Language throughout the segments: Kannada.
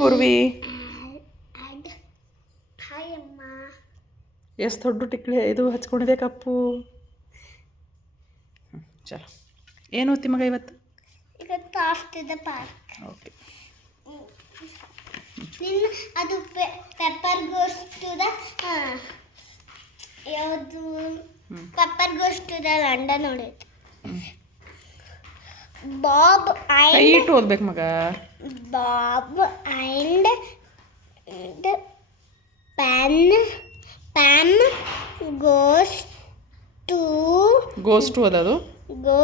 ಪೂರ್ವಿ ಹಾಯ್ ಅಮ್ಮ. ಎಷ್ಟು ದೊಡ್ಡ ಟಿಕ್ಲಿ ಇದು ಹಚ್ಕೊಂಡಿದೆ ಕಪ್ಪು. ಚಲೋ ಏನು ಓದ್ತಿ ಮಗ ಇವತ್ತು? ಇವತ್ತು ಆಫ್ಟರ್ ದ ಪಾರ್ಕ್. ಓಕೆ. ನಿನ್ನ ಅದು ಪೆಪ್ಪರ್ ಗೋಸ್ ಟು ದ ಯಾವುದು pepper goes to the London ನೋಡೈತೆ. ಬಾಬ್ ಕೈ ಇಟ್ಟು ಓದ್ಬೇಕು ಮಗ. Bob and Pam goes to ಅದದು ಗೋ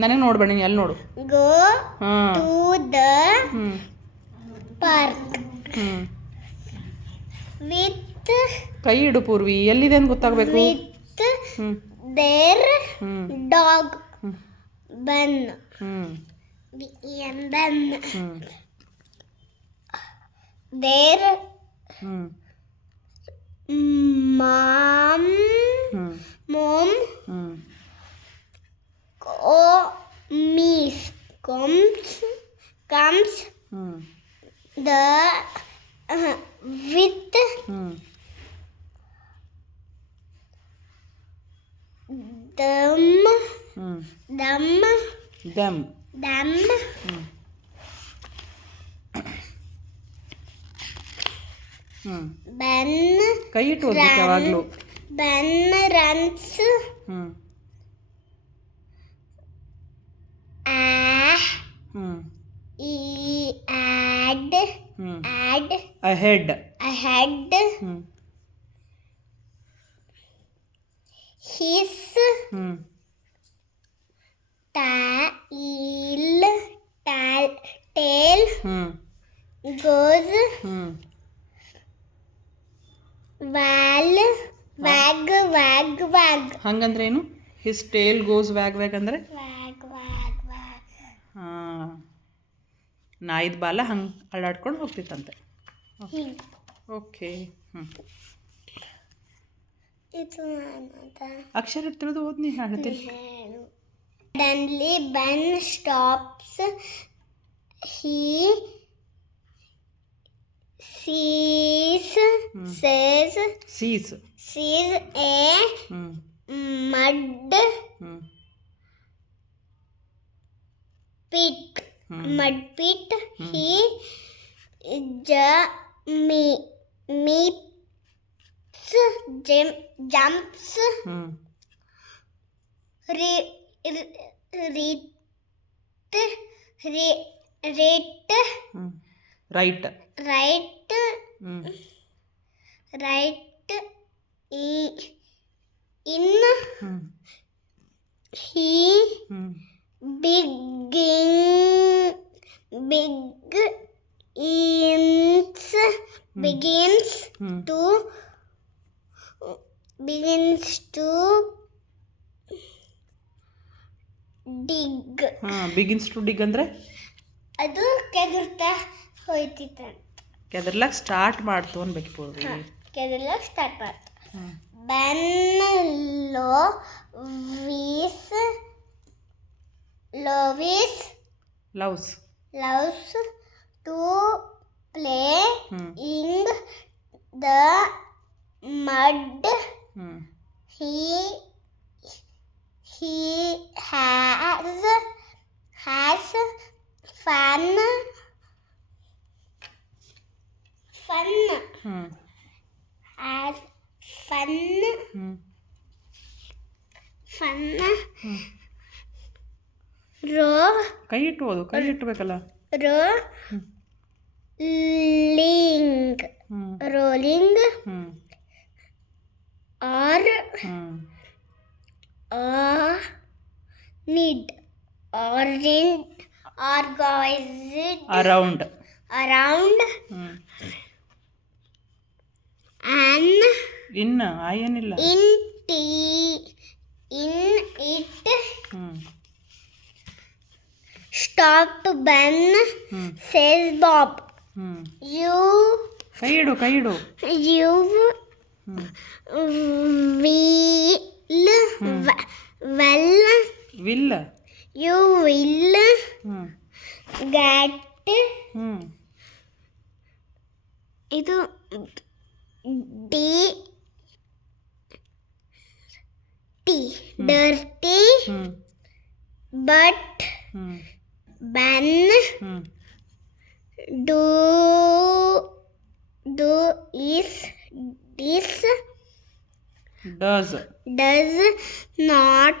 ನನಗೆ ನೋಡ್ಬೇಡ, ನೀನು ಎಲ್ಲಿ ನೋಡು. Go to the park with ಕೈ ಇಡು ಪೂರ್ವಿ, ಎಲ್ಲಿದೆ ಅಂತ ಗೊತ್ತಾಗಬೇಕು. With their dog bun bun their mom comes the with them Ben ಕೈ ಇಟ್ಟು ಓದ್ಬೇಕು ಯಾವಾಗಲೂ. Ben runs ahead his tail goes wag. ಹಂಗಂದ್ರೆ ಏನು? ಹಿಸ್ ಟೇಲ್ ಗೋಸ್ ವ್ಯಾಗ್ ಅಂದ್ರೆ ನಾಯಿದ ಬಾಲ ಹಂಗೆ ಅಳ್ಳಾಡ್ಕೊಂಡು ಹೋಗ್ತಿತ್ತಂತೆ. ಓಕೆ. ಅಕ್ಷರ ತಿಳಿದು ಓದ್, ನೀ ಹೇಳ್ತೀನಿ. Suddenly Ben stops. He sees a mud pit. He jumps right in. He begins to dig. Begins to dig ಅಂದ್ರೆ ಅದು ಕೆದರ್ತಾ ಹೋಯ್ತಿತ್ತು. ಕೆದರ್ಲಾಕ್ ಸ್ಟಾರ್ಟ್ ಮಾಡ್ತು ಅನ್ಬೇಕು ಪೂರ್ವಿ. ಕೆದರ್ಲಾಕ್ ಸ್ಟಾರ್ಟ್ ಮಾಡ್ತು. Ben loves to play in the mud. He has fun ಕೈ ಇಟ್ಟು ಓದು, ಕೈ ಇಟ್ಟಬೇಕಲ್ಲ. rolling or around an ಇನ್ನು ಏನಿಲ್ಲ. in it. Stop Ben, says Bob. You ಕೈ ಇಡು will get ಹ್ಞೂ ಇದು ಡಿ ಟಿ ಡರ್ಟಿ ಹ್ಞೂ ಬಟ್ ಹ್ಞೂ ಬನ್ ಹ್ಞೂ do do is this does does not